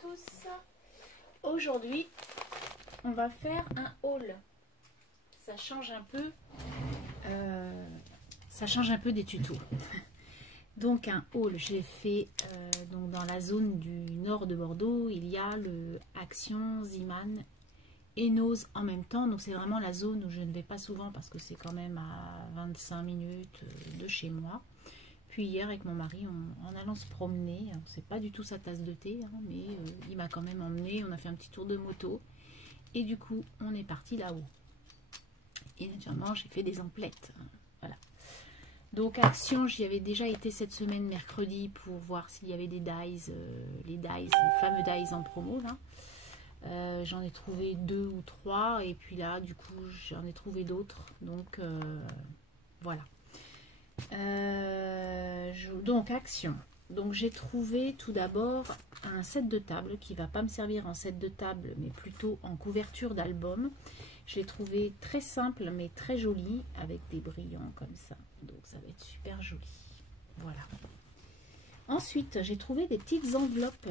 tous. Aujourd'hui, on va faire un haul. Ça change un peu. Des tutos. Donc un haul, j'ai fait donc dans la zone du nord de Bordeaux, il y a le Action, Ziman et Noz en même temps. Donc c'est vraiment la zone où je ne vais pas souvent parce que c'est quand même à 25 minutes de chez moi. Puis hier avec mon mari, en allant se promener, c'est pas du tout sa tasse de thé, hein, mais il m'a quand même emmené, on a fait un petit tour de moto et du coup on est parti là-haut. Et naturellement j'ai fait des emplettes, hein, voilà. Donc Action, j'y avais déjà été cette semaine mercredi pour voir s'il y avait des dies, les fameux dies en promo là. J'en ai trouvé 2 ou 3 et puis là du coup j'en ai trouvé d'autres, donc voilà. Donc Action, donc j'ai trouvé tout d'abord un set de table qui va pas me servir en set de table mais plutôt en couverture d'album. Je l'ai trouvé très simple mais très joli avec des brillants comme ça, donc ça va être super joli. Voilà. Ensuite j'ai trouvé des petites enveloppes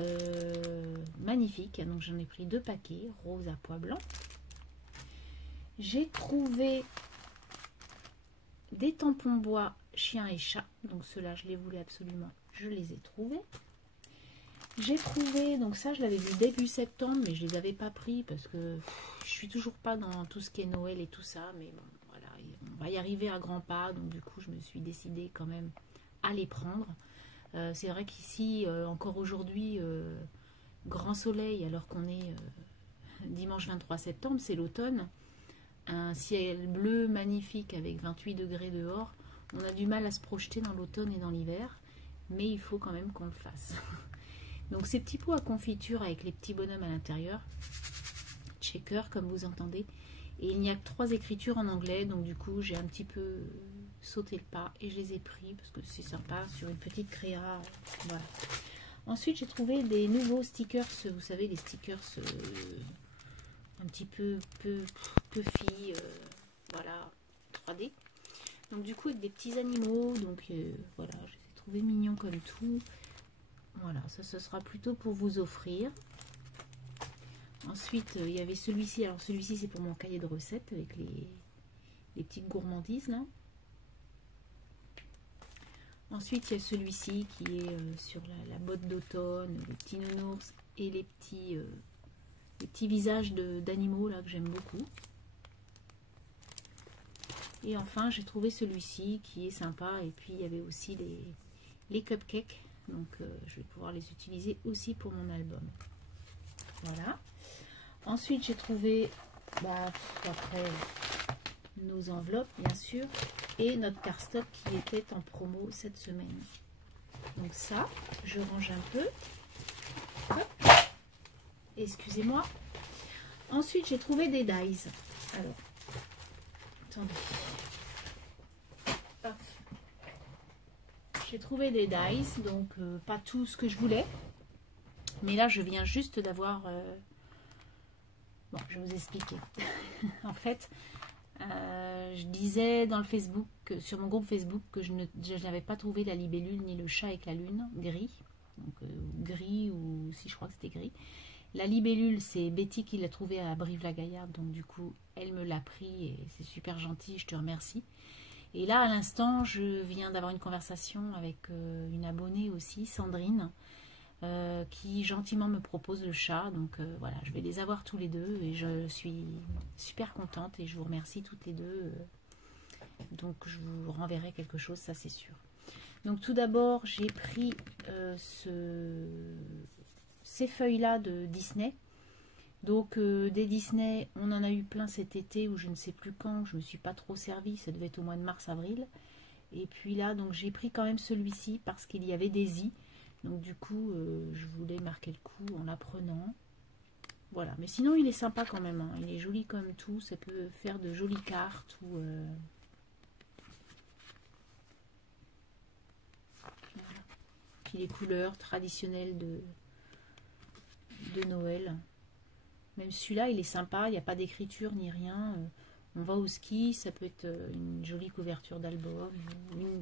magnifiques, donc j'en ai pris 2 paquets rose à pois blanc. J'ai trouvé des tampons bois chien et chat, donc ceux-là je les voulais absolument, je les ai trouvés. J'ai trouvé, donc ça je l'avais vu début septembre mais je les avais pas pris parce que je suis toujours pas dans tout ce qui est Noël et tout ça, mais bon voilà, on va y arriver à grands pas, donc du coup je me suis décidée quand même à les prendre. C'est vrai qu'ici encore aujourd'hui grand soleil alors qu'on est dimanche 23 septembre, c'est l'automne, un ciel bleu magnifique avec 28 degrés dehors. On a du mal à se projeter dans l'automne et dans l'hiver, mais il faut quand même qu'on le fasse. Donc ces petits pots à confiture avec les petits bonhommes à l'intérieur, checker comme vous entendez, et il n'y a que 3 écritures en anglais, donc du coup j'ai un petit peu sauté le pas et je les ai pris parce que c'est sympa sur une petite créa. Voilà. Ensuite j'ai trouvé des nouveaux stickers, vous savez les stickers un petit peu puffy, voilà, 3D. Donc du coup avec des petits animaux, donc voilà, je les ai trouvés mignons comme tout. Voilà, ça ce sera plutôt pour vous offrir. Ensuite il y avait celui-ci, alors celui-ci c'est pour mon cahier de recettes avec les petites gourmandises là. Ensuite il y a celui-ci qui est sur la botte d'automne, les petits nounours et les petits visages d'animaux là que j'aime beaucoup. Et enfin j'ai trouvé celui-ci qui est sympa, et puis il y avait aussi les cupcakes, donc je vais pouvoir les utiliser aussi pour mon album. Voilà. Ensuite j'ai trouvé après nos enveloppes bien sûr et notre cardstock qui était en promo cette semaine. Donc ça je range un peu. Hop. Excusez-moi. Ensuite j'ai trouvé des dies. Alors attendez. J'ai trouvé des dies, donc pas tout ce que je voulais, mais là je viens juste d'avoir bon, je vais vous expliquer. En fait je disais dans le Facebook, sur mon groupe Facebook, que je n'avais pas trouvé la libellule ni le chat avec la lune gris, donc gris, ou si je crois que c'était gris. La libellule c'est Betty qui l'a trouvé à Brive-la-Gaillarde, donc du coup elle me l'a pris et c'est super gentil, je te remercie. Et là, à l'instant, je viens d'avoir une conversation avec une abonnée aussi, Sandrine, qui gentiment me propose le chat. Donc voilà, je vais les avoir tous les deux et je suis super contente et je vous remercie toutes les deux. Donc je vous renverrai quelque chose, ça c'est sûr. Donc tout d'abord, j'ai pris ces feuilles-là de Disney. Donc des Disney, on en a eu plein cet été ou je ne sais plus quand, je me suis pas trop servi, ça devait être au mois de mars-avril. Et puis là, donc j'ai pris quand même celui-ci parce qu'il y avait des i. Donc du coup, je voulais marquer le coup en l'apprenant. Voilà, mais sinon il est sympa quand même, hein. Il est joli comme tout, ça peut faire de jolies cartes ou... Voilà. Puis les couleurs traditionnelles de Noël. Même celui-là, il est sympa, il n'y a pas d'écriture ni rien. On va au ski, ça peut être une jolie couverture d'album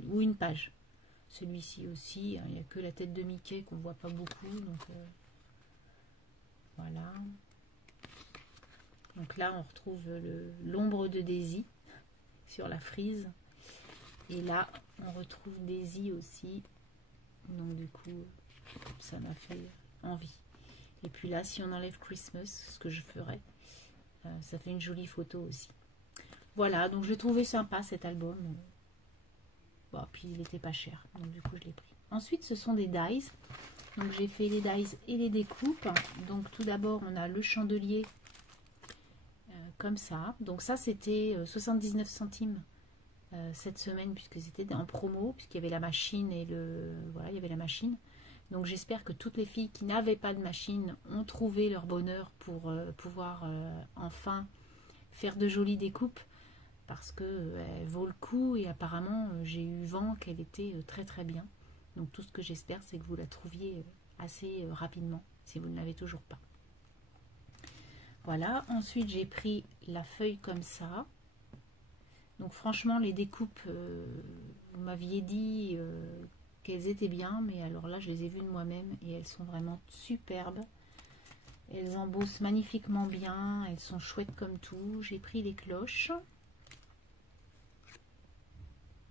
ou une page. Celui-ci aussi, il n'y a que la tête de Mickey qu'on ne voit pas beaucoup. Donc Voilà. Donc là, on retrouve l'ombre de Daisy sur la frise. Et là, on retrouve Daisy aussi. Donc du coup, ça m'a fait envie. Et puis là, si on enlève Christmas, ce que je ferai, ça fait une jolie photo aussi. Voilà, donc je l'ai trouvé sympa cet album. Bon, puis il n'était pas cher, donc du coup je l'ai pris. Ensuite, ce sont des dies. Donc j'ai fait les dies et les découpes. Donc tout d'abord, on a le chandelier comme ça. Donc ça, c'était 79 centimes cette semaine, puisque c'était en promo, puisqu'il y avait la machine et le... Voilà, il y avait la machine. Donc j'espère que toutes les filles qui n'avaient pas de machine ont trouvé leur bonheur pour pouvoir enfin faire de jolies découpes, parce qu'elle vaut le coup et apparemment j'ai eu vent qu'elle était très très bien. Donc tout ce que j'espère, c'est que vous la trouviez assez rapidement, si vous ne l'avez toujours pas. Voilà, ensuite j'ai pris la feuille comme ça. Donc franchement, les découpes, vous m'aviez dit qu'elles étaient bien, mais alors là, je les ai vues de moi-même et elles sont vraiment superbes. Elles embossent magnifiquement bien, elles sont chouettes comme tout. J'ai pris les cloches.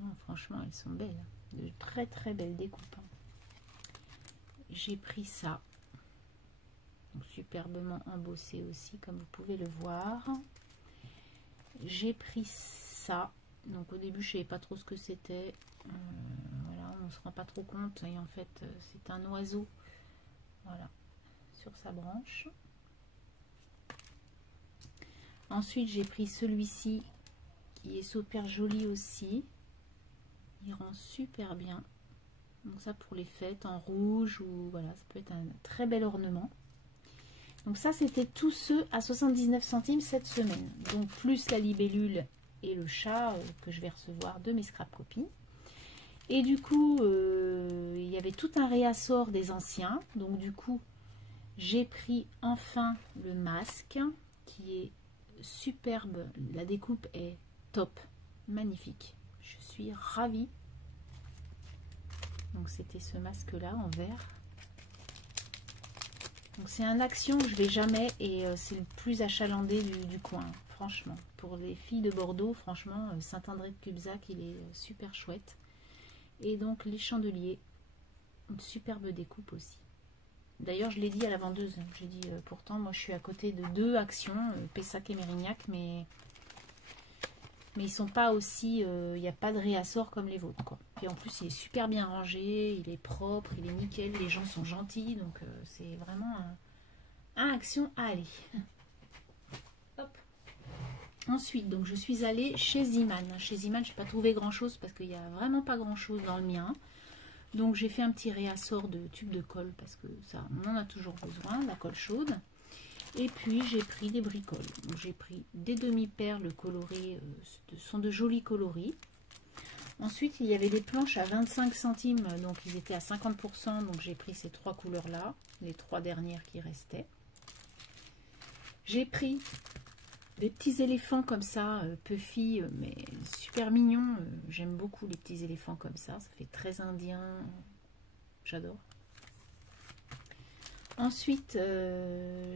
Oh, franchement, elles sont belles. De très très belles découpes. J'ai pris ça. Donc, superbement embossé aussi, comme vous pouvez le voir. J'ai pris ça. Donc au début, je ne savais pas trop ce que c'était. Voilà, on ne se rend pas trop compte. Et en fait, c'est un oiseau. Voilà, sur sa branche. Ensuite, j'ai pris celui-ci qui est super joli aussi. Il rend super bien. Donc ça pour les fêtes en rouge ou voilà, ça peut être un très bel ornement. Donc ça, c'était tous ceux à 79 centimes cette semaine. Donc plus la libellule et le chat que je vais recevoir de mes scrap copines. Et du coup, il y avait tout un réassort des anciens. Donc du coup, j'ai pris enfin le masque qui est superbe. La découpe est top, magnifique. Je suis ravie. Donc c'était ce masque là en vert. Donc c'est un action que je vais jamais et c'est le plus achalandé du coin, franchement. Pour les filles de Bordeaux, franchement, Saint-André de Cubzac, il est super chouette. Et donc les chandeliers, une superbe découpe aussi. D'ailleurs, je l'ai dit à la vendeuse, j'ai dit pourtant moi je suis à côté de deux actions, Pessac et Mérignac, mais ils sont pas aussi, il n'y a pas de réassort comme les vôtres, quoi. Puis en plus il est super bien rangé, il est propre, il est nickel, les gens sont gentils, donc c'est vraiment un action à aller. Hop. Ensuite, donc je suis allée chez Ziman. Chez Ziman, je n'ai pas trouvé grand chose parce qu'il n'y a vraiment pas grand chose dans le mien. Donc j'ai fait un petit réassort de tube de colle parce que ça, on en a toujours besoin, la colle chaude. Et puis j'ai pris des bricoles. J'ai pris des demi-perles colorées, ce sont de jolis coloris. Ensuite il y avait des planches à 25 centimes, donc ils étaient à 50%, donc j'ai pris ces trois couleurs là, les trois dernières qui restaient. J'ai pris des petits éléphants comme ça, puffy, mais super mignons. J'aime beaucoup les petits éléphants comme ça fait très indien, j'adore. Ensuite,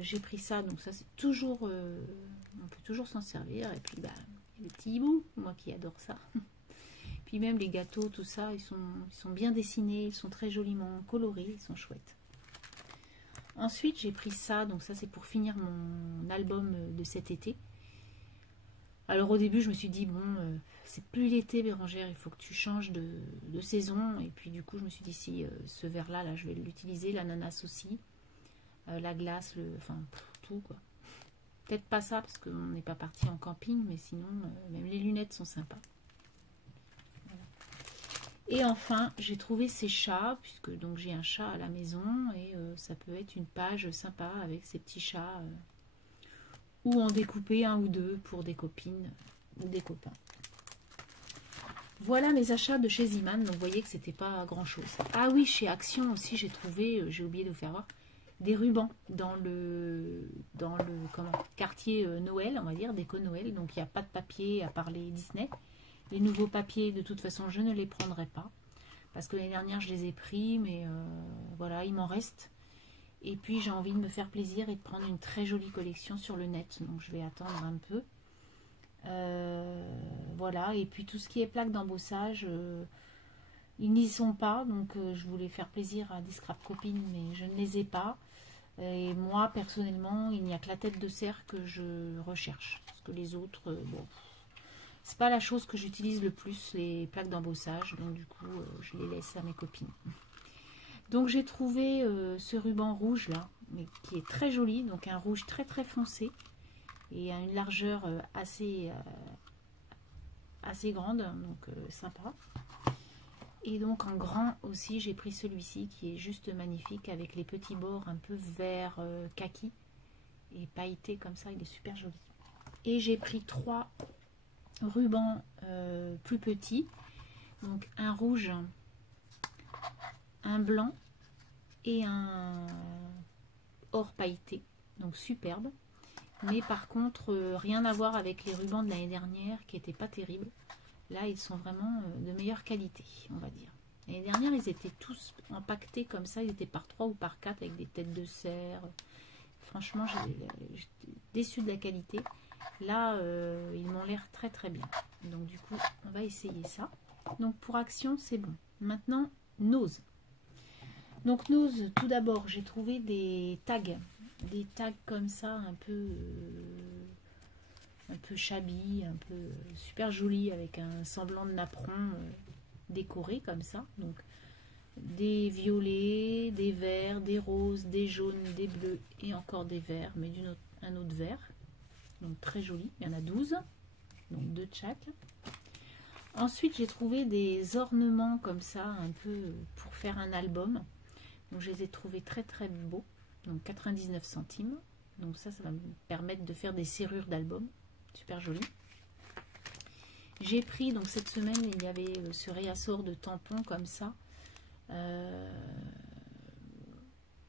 j'ai pris ça, donc ça c'est toujours, on peut toujours s'en servir. Et puis, bah, les petits hiboux, moi qui adore ça. Puis même les gâteaux, tout ça, ils sont bien dessinés, ils sont très joliment colorés, ils sont chouettes. Ensuite, j'ai pris ça, donc ça c'est pour finir mon album de cet été. Alors au début, je me suis dit, bon, c'est plus l'été, Bérangère, il faut que tu changes de saison. Et puis du coup, je me suis dit, si ce verre-là, là, je vais l'utiliser, l'ananas aussi. La glace, enfin tout quoi. Peut-être pas ça parce qu'on n'est pas parti en camping, mais sinon même les lunettes sont sympas. Voilà. Et enfin j'ai trouvé ces chats, puisque donc j'ai un chat à la maison et ça peut être une page sympa avec ces petits chats ou en découper un ou deux pour des copines ou des copains. Voilà mes achats de chez Ziman, donc vous voyez que c'était pas grand chose. Ah oui, chez Action aussi j'ai trouvé, j'ai oublié de vous faire voir, des rubans dans le quartier Noël, on va dire, déco Noël. Donc il n'y a pas de papier à part les Disney. Les nouveaux papiers, de toute façon, je ne les prendrai pas. Parce que l'année dernière, je les ai pris, mais voilà, il m'en reste. Et puis j'ai envie de me faire plaisir et de prendre une très jolie collection sur le net. Donc je vais attendre un peu. Voilà, et puis tout ce qui est plaques d'embossage, ils n'y sont pas. Donc je voulais faire plaisir à des scrap copines, mais je ne les ai pas. Et moi, personnellement, il n'y a que la tête de cerf que je recherche. Parce que les autres, bon, c'est pas la chose que j'utilise le plus, les plaques d'embossage. Donc du coup, je les laisse à mes copines. Donc j'ai trouvé ce ruban rouge là, mais qui est très joli. Donc un rouge très très foncé. Et à une largeur assez grande. Donc sympa. Et donc en grand aussi, j'ai pris celui-ci qui est juste magnifique avec les petits bords un peu vert kaki et pailleté comme ça, il est super joli. Et j'ai pris 3 rubans plus petits, donc un rouge, un blanc et un or pailleté, donc superbe. Mais par contre, rien à voir avec les rubans de l'année dernière qui n'étaient pas terribles. Là, ils sont vraiment de meilleure qualité, on va dire. L'année dernière, ils étaient tous empaquetés comme ça. Ils étaient par 3 ou par 4 avec des têtes de cerf. Franchement, j'étais déçue de la qualité. Là, ils m'ont l'air très très bien. Donc du coup, on va essayer ça. Donc pour Action, c'est bon. Maintenant, Nose. Donc Nose, tout d'abord, j'ai trouvé des tags. Des tags comme ça, un peu shabby, un peu super joli, avec un semblant de napperon décoré comme ça. Donc des violets, des verts, des roses, des jaunes, des bleus et encore des verts, mais un autre vert. Donc très joli, il y en a 12, donc 2 de chaque. Ensuite j'ai trouvé des ornements comme ça, un peu pour faire un album. Donc je les ai trouvés très très beaux, donc 99 centimes. Donc ça va me permettre de faire des serrures d'album. Super joli. J'ai pris, donc cette semaine, il y avait ce réassort de tampons comme ça. Il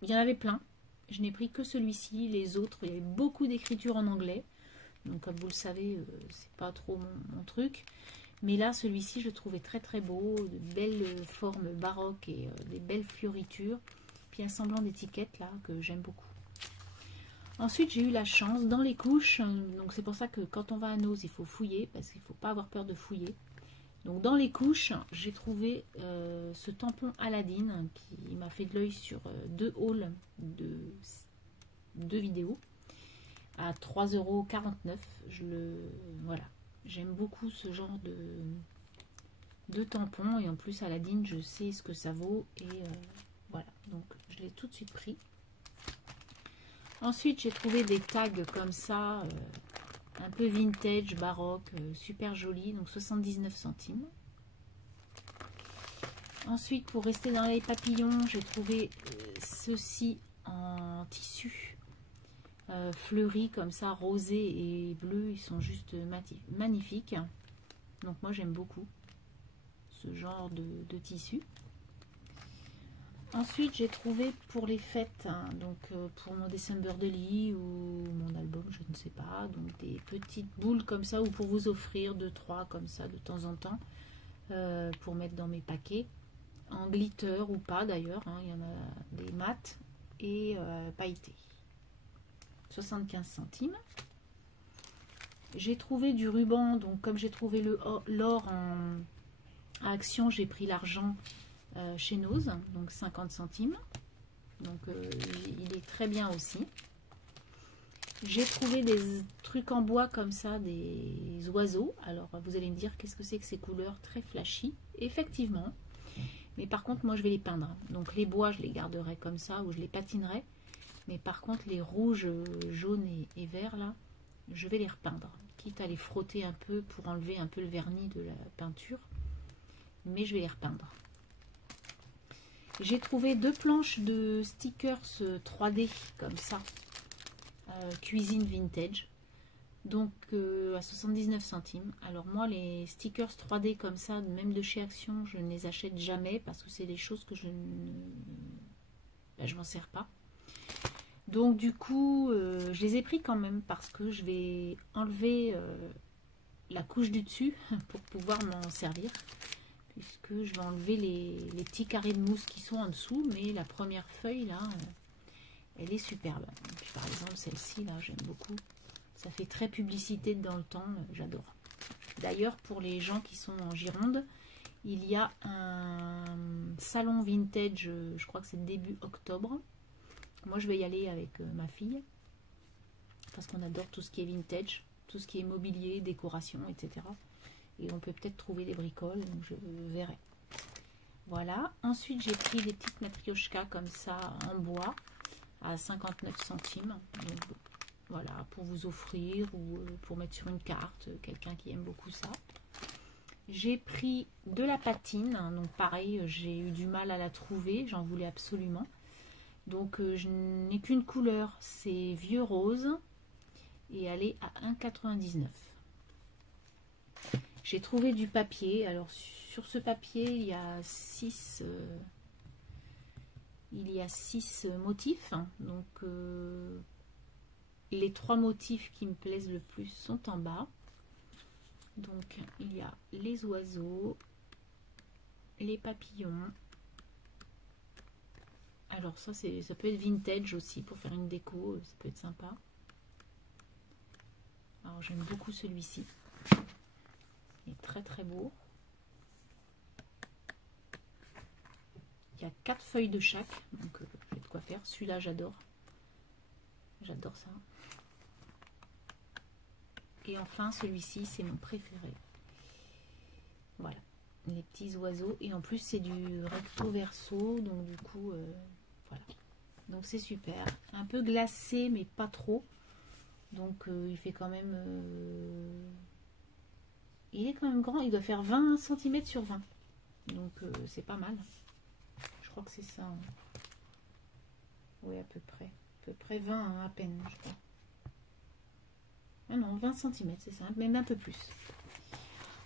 y en avait plein. Je n'ai pris que celui-ci. Les autres, il y avait beaucoup d'écriture en anglais. Donc comme vous le savez, c'est pas trop mon truc. Mais là, celui-ci, je le trouvais très très beau. De belles formes baroques et des belles fioritures. Puis un semblant d'étiquette là que j'aime beaucoup. Ensuite, j'ai eu la chance dans les couches, donc c'est pour ça que quand on va à Nose, il faut fouiller, parce qu'il ne faut pas avoir peur de fouiller. Donc dans les couches, j'ai trouvé ce tampon Aladdin qui m'a fait de l'œil sur 2 hauls de 2 vidéos à 3,49 €. Voilà, j'aime beaucoup ce genre de tampon et en plus Aladdin, je sais ce que ça vaut et voilà, donc je l'ai tout de suite pris. Ensuite, j'ai trouvé des tags comme ça, un peu vintage, baroque, super joli, donc 79 centimes. Ensuite, pour rester dans les papillons, j'ai trouvé ceci en tissu fleuri comme ça, rosé et bleu. Ils sont juste magnifiques. Donc moi, j'aime beaucoup ce genre de tissu. Ensuite, j'ai trouvé pour les fêtes, hein, donc pour mon December Daily ou mon album, je ne sais pas, donc des petites boules comme ça, ou pour vous offrir 2-3 comme ça de temps en temps, pour mettre dans mes paquets, en glitter ou pas d'ailleurs, hein, il y en a des mats et pailletés. 75 centimes. J'ai trouvé du ruban, donc comme j'ai trouvé l'or à Action, j'ai pris l'argent chez Nose, donc 50 centimes. Donc il est très bien aussi. J'ai trouvé des trucs en bois comme ça, des oiseaux. Alors vous allez me dire qu'est-ce que c'est que ces couleurs très flashy. Effectivement. Mais par contre moi je vais les peindre. Donc les bois je les garderai comme ça ou je les patinerai. Mais par contre les rouges, jaunes et verts là, je vais les repeindre. Quitte à les frotter un peu pour enlever un peu le vernis de la peinture. Mais je vais les repeindre. J'ai trouvé 2 planches de stickers 3D comme ça, cuisine vintage, donc à 79 centimes. Alors moi les stickers 3D comme ça, même de chez Action, je ne les achète jamais parce que c'est des choses que je m'en sers pas. Donc du coup, je les ai pris quand même parce que je vais enlever la couche du dessus pour pouvoir m'en servir. Puisque je vais enlever les petits carrés de mousse qui sont en dessous, mais la première feuille là Elle est superbe. Et puis, par exemple, celle-ci, là, j'aime beaucoup. Ça fait très publicité dans le temps, j'adore. D'ailleurs, pour les gens qui sont en Gironde, il y a un salon vintage, je crois que c'est début octobre. Moi, je vais y aller avec ma fille, parce qu'on adore tout ce qui est vintage, tout ce qui est mobilier, décoration, etc. Et on peut peut-être trouver des bricoles, donc je verrai. Voilà. Ensuite, j'ai pris des petites matrioshkas comme ça, en bois, à 59 centimes. Donc, voilà, pour vous offrir ou pour mettre sur une carte, quelqu'un qui aime beaucoup ça. J'ai pris de la patine, donc pareil, j'ai eu du mal à la trouver, j'en voulais absolument. Donc je n'ai qu'une couleur, c'est vieux rose, et elle est à 1,99 €. J'ai trouvé du papier, alors sur ce papier il y a 6 motifs, donc les 3 motifs qui me plaisent le plus sont en bas. Donc il y a les oiseaux, les papillons. Alors ça peut être vintage aussi pour faire une déco, ça peut être sympa. Alors j'aime beaucoup celui-ci. Il est très très beau. Il y a 4 feuilles de chaque, donc j'ai de quoi faire. Celui-là j'adore. J'adore ça. Et enfin, celui-ci, c'est mon préféré. Voilà, les petits oiseaux. Et en plus, c'est du recto verso. Donc, du coup, voilà. Donc, c'est super. Un peu glacé, mais pas trop. Donc, il fait quand même... il est quand même grand. Il doit faire 20 cm sur 20. Donc, c'est pas mal. Je crois que c'est ça. Hein. Oui, à peu près. À peu près 20, hein, à peine, je crois. Ah non, 20 cm, c'est ça, même un peu plus.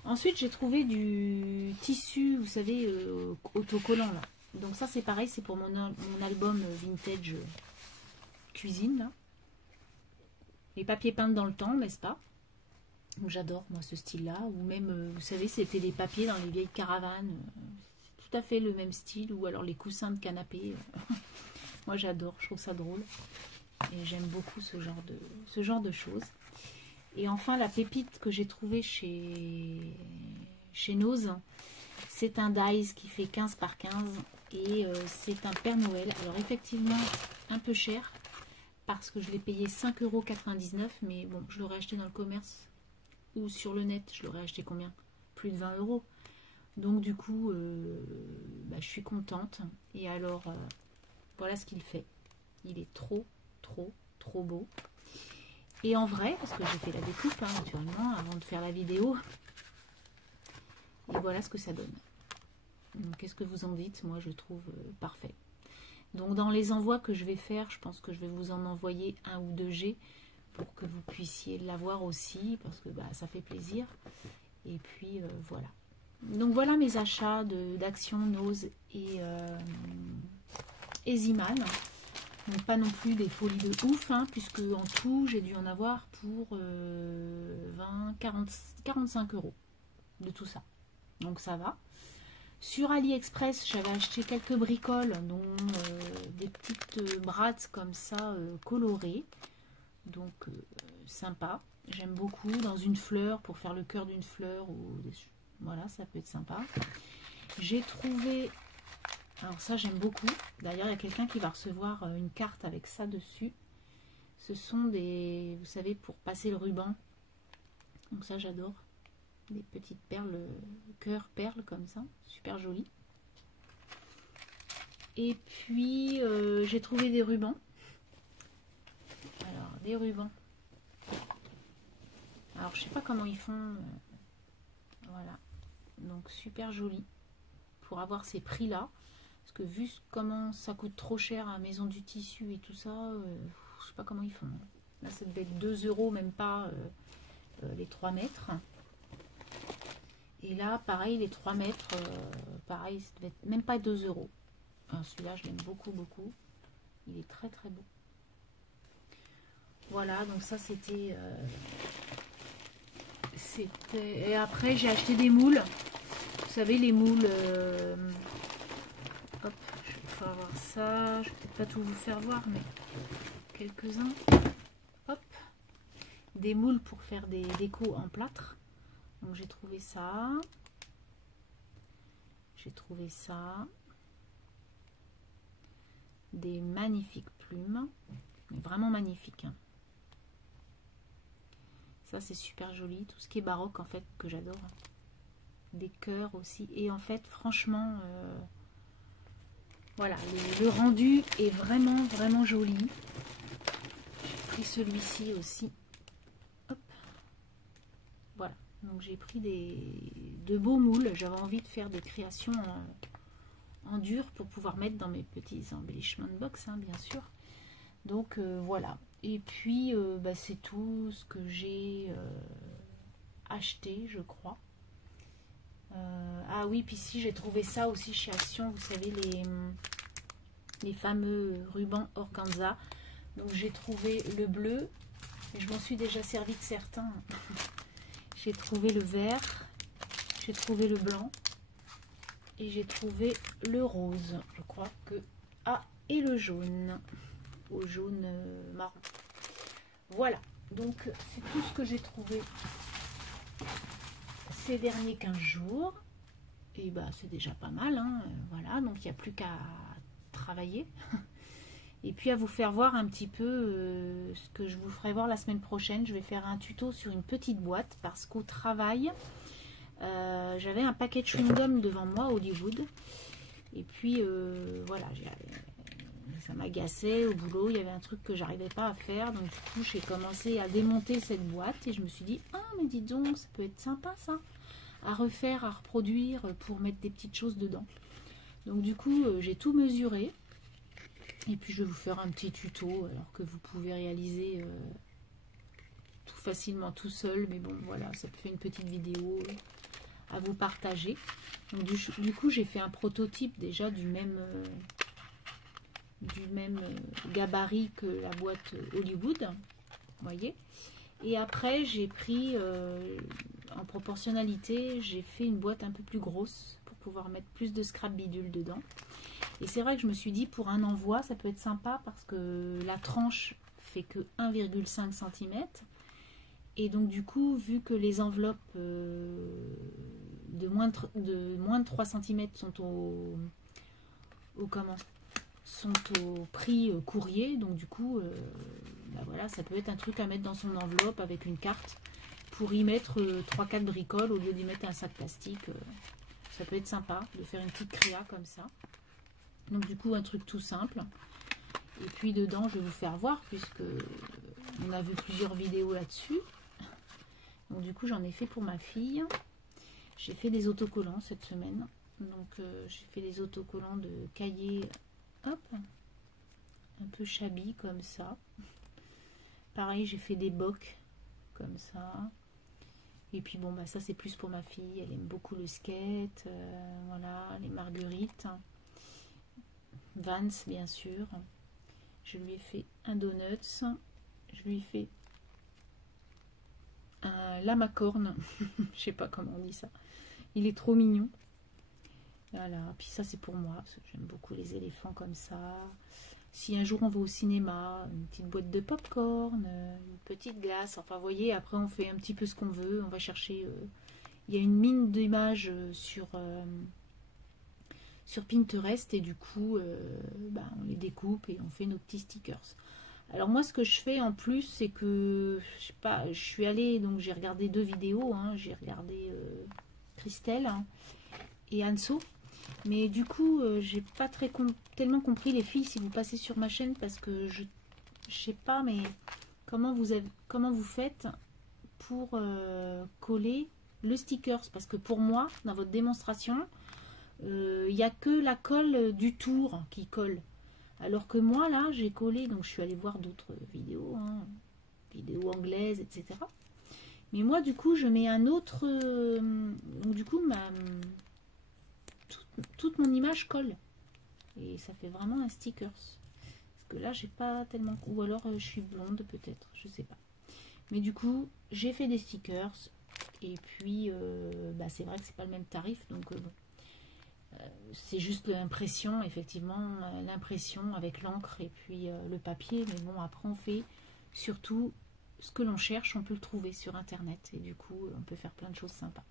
Ensuite, j'ai trouvé du tissu, vous savez, autocollant, là. Donc ça, c'est pareil, c'est pour mon album vintage cuisine, là. Les papiers peints dans le temps, n'est-ce pas? J'adore, moi, ce style-là. Ou même, vous savez, c'était les papiers dans les vieilles caravanes. C'est tout à fait le même style. Ou alors les coussins de canapé. Moi, j'adore, je trouve ça drôle. Et j'aime beaucoup ce genre de choses. Et enfin, la pépite que j'ai trouvée chez Nose, c'est un dies qui fait 15 par 15 et c'est un Père Noël. Alors effectivement, un peu cher parce que je l'ai payé 5,99 €, mais bon, je l'aurais acheté dans le commerce ou sur le net, je l'aurais acheté combien? Plus de 20 €. Donc du coup, je suis contente. Et alors, voilà ce qu'il fait. Il est trop, trop, trop beau. Et en vrai, parce que j'ai fait la découpe, hein, naturellement, avant de faire la vidéo. Et voilà ce que ça donne. Qu'est-ce que vous en dites? Moi, je trouve parfait. Donc, dans les envois que je vais faire, je pense que je vais vous en envoyer 1 ou 2 G pour que vous puissiez l'avoir aussi, parce que ça fait plaisir. Et puis, voilà. Donc, voilà mes achats d'Action, Nose et Ziman. Donc pas non plus des folies de ouf, hein, puisque en tout j'ai dû en avoir pour 45 € de tout ça. Donc ça va. Sur AliExpress, j'avais acheté quelques bricoles, dont des petites brattes comme ça colorées. Donc sympa. J'aime beaucoup. Dans une fleur, pour faire le cœur d'une fleur. Voilà, ça peut être sympa. J'ai trouvé... Alors ça j'aime beaucoup. D'ailleurs il y a quelqu'un qui va recevoir une carte avec ça dessus. Ce sont des, vous savez, pour passer le ruban. Donc ça j'adore. Des petites perles, cœur perles comme ça. Super joli. Et puis j'ai trouvé des rubans. Alors des rubans. Alors je sais pas comment ils font. Voilà. Donc super joli. Pour avoir ces prix là. Parce que vu comment ça coûte trop cher à Maison du Tissu et tout ça, je sais pas comment ils font. Là, ça devait être 2 €, même pas les 3 mètres. Et là, pareil, les 3 mètres, pareil, ça devait être même pas 2 €. Celui-là, je l'aime beaucoup, beaucoup. Il est très, très beau. Voilà, donc ça, c'était... Et après, j'ai acheté des moules. Vous savez, les moules... Hop, je vais pouvoir voir ça. Je vais peut-être pas tout vous faire voir, mais quelques-uns. Hop, des moules pour faire des décos en plâtre. Donc j'ai trouvé ça. J'ai trouvé ça. Des magnifiques plumes. Vraiment magnifiques. Hein. Ça c'est super joli. Tout ce qui est baroque en fait que j'adore. Des cœurs aussi. Et en fait franchement, voilà, le rendu est vraiment vraiment joli. J'ai pris celui-ci aussi. Hop. Voilà. Donc j'ai pris de beaux moules. J'avais envie de faire des créations en dur pour pouvoir mettre dans mes petits embellishment box, hein, bien sûr. Donc voilà. Et puis bah, c'est tout ce que j'ai acheté, je crois. Ah oui, puis si j'ai trouvé ça aussi chez Action, vous savez, les fameux rubans organza. Donc j'ai trouvé le bleu, je m'en suis déjà servi de certains. J'ai trouvé le vert, j'ai trouvé le blanc et j'ai trouvé le rose, je crois que... Ah, et le jaune, au jaune marron. Voilà, donc c'est tout ce que j'ai trouvé ces derniers 15 jours. Et bah c'est déjà pas mal, hein. Voilà, donc il n'y a plus qu'à travailler. Et puis à vous faire voir un petit peu ce que je vous ferai voir la semaine prochaine. Je vais faire un tuto sur une petite boîte parce qu'au travail, j'avais un paquet de chewing-gum devant moi, Hollywood. Et puis voilà, ça m'agaçait au boulot. Il y avait un truc que j'arrivais pas à faire. Donc du coup, j'ai commencé à démonter cette boîte et je me suis dit, ah mais dis donc, ça peut être sympa ça, à refaire, à reproduire pour mettre des petites choses dedans. Donc du coup, j'ai tout mesuré. Et puis je vais vous faire un petit tuto alors que vous pouvez réaliser tout facilement tout seul. Mais bon voilà, ça fait une petite vidéo à vous partager. Donc du coup j'ai fait un prototype déjà du même gabarit que la boîte Hollywood. Vous voyez. Et après j'ai pris en proportionnalité, j'ai fait une boîte un peu plus grosse pour pouvoir mettre plus de scrap bidule dedans. Et c'est vrai que je me suis dit, pour un envoi, ça peut être sympa parce que la tranche fait que 1,5 cm. Et donc du coup, vu que les enveloppes de moins de 3 cm sont au prix courrier, donc du coup, bah voilà, ça peut être un truc à mettre dans son enveloppe avec une carte pour y mettre 3-4 bricoles au lieu d'y mettre un sac plastique. Ça peut être sympa de faire une petite créa comme ça. Donc du coup un truc tout simple. Et puis dedans je vais vous faire voir puisque on a vu plusieurs vidéos là-dessus. Donc du coup j'en ai fait pour ma fille. J'ai fait des autocollants cette semaine. Donc j'ai fait des autocollants de cahiers, hop, un peu shabby comme ça. Pareil j'ai fait des bocs comme ça. Et puis bon bah ça c'est plus pour ma fille. Elle aime beaucoup le skate, voilà, les marguerites. Vans bien sûr. Je lui ai fait un donuts. Je lui ai fait un lamacorne. Je sais pas comment on dit ça. Il est trop mignon. Voilà. Puis ça c'est pour moi. Parce que j'aime beaucoup les éléphants comme ça. Si un jour on va au cinéma, une petite boîte de popcorn, une petite glace. Enfin vous voyez, après on fait un petit peu ce qu'on veut. On va chercher. Il y a une mine d'images sur Pinterest et du coup bah, on les découpe et on fait nos petits stickers. Alors moi ce que je fais en plus c'est que je sais pas, je suis allée, donc j'ai regardé 2 vidéos, hein, j'ai regardé Christelle et Anso, mais du coup j'ai pas tellement compris les filles si vous passez sur ma chaîne parce que je sais pas mais comment vous faites pour coller le stickers, parce que pour moi dans votre démonstration il n'y a que la colle du tour qui colle. Alors que moi, là, j'ai collé, donc je suis allée voir d'autres vidéos, hein, vidéos anglaises, etc. Mais moi, du coup, je mets un autre... donc, du coup, toute mon image colle. Et ça fait vraiment un stickers. Parce que là, j'ai pas tellement... Ou alors, je suis blonde, peut-être, je sais pas. Mais du coup, j'ai fait des stickers. Et puis, bah, c'est vrai que c'est pas le même tarif, donc bon. C'est juste l'impression, effectivement, l'impression avec l'encre et puis le papier. Mais bon, après on fait surtout ce que l'on cherche, on peut le trouver sur internet. Et du coup, on peut faire plein de choses sympas.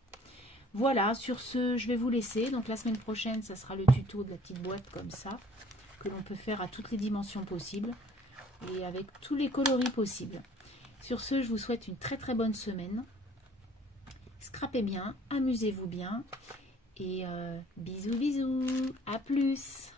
Voilà, sur ce, je vais vous laisser. Donc la semaine prochaine, ça sera le tuto de la petite boîte comme ça, que l'on peut faire à toutes les dimensions possibles et avec tous les coloris possibles. Sur ce, je vous souhaite une très très bonne semaine. Scrapez bien, amusez-vous bien et bisous bisous, à plus.